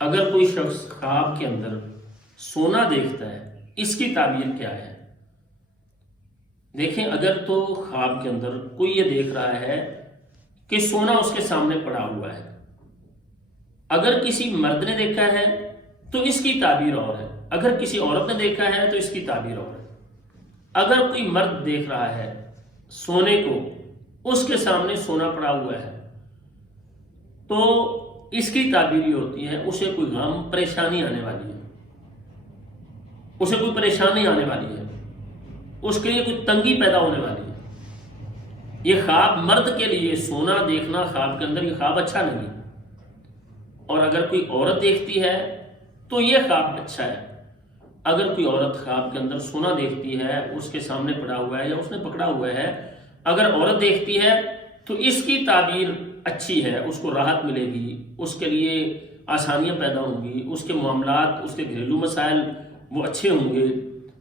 اگر کوئی شخص خواب کے اندر سونا دیکھتا ہے، اس کی تعبیر کیا ہے؟ دیکھیں، اگر تو خواب کے اندر کوئی یہ دیکھ رہا ہے کہ سونا اس کے سامنے پڑا ہوا ہے، اگر کسی مرد نے دیکھا ہے تو اس کی تعبیر اور ہے، اگر کسی عورت نے دیکھا ہے تو اس کی تعبیر اور ہے۔ اگر کوئی مرد دیکھ رہا ہے سونے کو، اس کے سامنے سونا پڑا ہوا ہے، تو اس کی تعبیر یہ ہوتی ہے اسے کوئی غم پریشانی آنے والی ہے، اسے کوئی پریشانی آنے والی ہے، اس کے لیے کوئی تنگی پیدا ہونے والی ہے۔ یہ خواب مرد کے لیے سونا دیکھنا خواب کے اندر، یہ خواب اچھا نہیں۔ اور اگر کوئی عورت دیکھتی ہے تو یہ خواب اچھا ہے۔ اگر کوئی عورت خواب کے اندر سونا دیکھتی ہے، اس کے سامنے پڑا ہوا ہے یا اس نے پکڑا ہوا ہے، اگر عورت دیکھتی ہے تو اس کی تعبیر اچھی ہے، اس کو راحت ملے گی، اس کے لیے آسانیاں پیدا ہوں گی، اس کے معاملات، اس کے گھریلو مسائل وہ اچھے ہوں گے،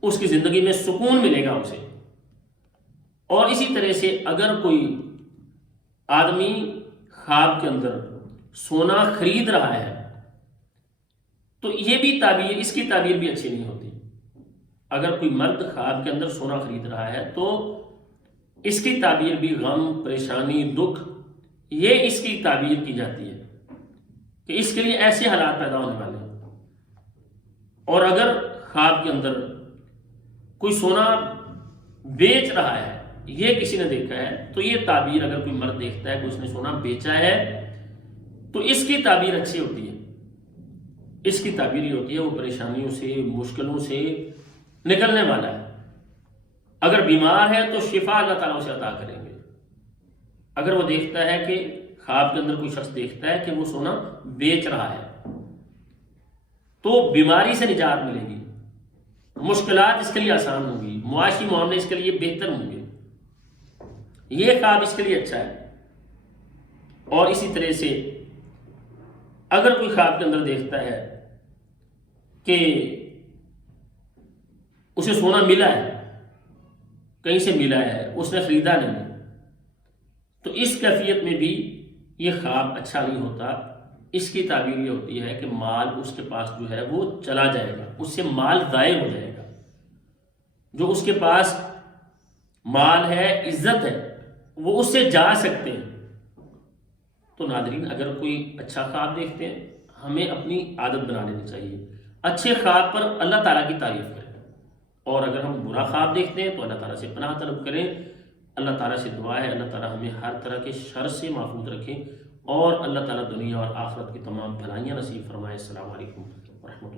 اس کی زندگی میں سکون ملے گا اسے۔ اور اسی طرح سے اگر کوئی آدمی خواب کے اندر سونا خرید رہا ہے تو یہ بھی تعبیر، اس کی تعبیر بھی اچھی نہیں ہوتی۔ اگر کوئی مرد خواب کے اندر سونا خرید رہا ہے تو اس کی تعبیر بھی غم، پریشانی، دکھ، یہ اس کی تعبیر کی جاتی ہے کہ اس کے لیے ایسے حالات پیدا ہونے والے ہیں۔ اور اگر خواب کے اندر کوئی سونا بیچ رہا ہے، یہ کسی نے دیکھا ہے، تو یہ تعبیر اگر کوئی مرد دیکھتا ہے کہ اس نے سونا بیچا ہے تو اس کی تعبیر اچھی ہوتی ہے۔ اس کی تعبیر یہ ہوتی ہے وہ پریشانیوں سے، مشکلوں سے نکلنے والا ہے۔ اگر بیمار ہے تو شفا اللہ تعالیٰ اسے عطا کریں گے۔ اگر وہ دیکھتا ہے کہ خواب کے اندر کوئی شخص دیکھتا ہے کہ وہ سونا بیچ رہا ہے تو بیماری سے نجات ملے گی، مشکلات اس کے لیے آسان ہوں گی، معاشی معاملے اس کے لیے بہتر ہوں گے، یہ خواب اس کے لیے اچھا ہے۔ اور اسی طرح سے اگر کوئی خواب کے اندر دیکھتا ہے کہ اسے سونا ملا ہے، کہیں سے ملا ہے، اس نے خریدا نہیں، تو اس کیفیت میں بھی یہ خواب اچھا نہیں ہوتا۔ اس کی تعبیر یہ ہوتی ہے کہ مال اس کے پاس جو ہے وہ چلا جائے گا، اس سے مال ضائع ہو جائے گا۔ جو اس کے پاس مال ہے، عزت ہے، وہ اس سے جا سکتے ہیں۔ تو ناظرین، اگر کوئی اچھا خواب دیکھتے ہیں ہمیں اپنی عادت بنا لینی چاہیے، اچھے خواب پر اللہ تعالیٰ کی تعریف کریں، اور اگر ہم برا خواب دیکھتے ہیں تو اللہ تعالیٰ سے پناہ طلب کریں۔ اللہ تعالیٰ سے دعا ہے اللہ تعالیٰ ہمیں ہر طرح کے شر سے محفوظ رکھیں، اور اللہ تعالیٰ دنیا اور آخرت کی تمام بھلائیاں نصیب فرمائے۔ السلام علیکم ورحمۃ اللہ۔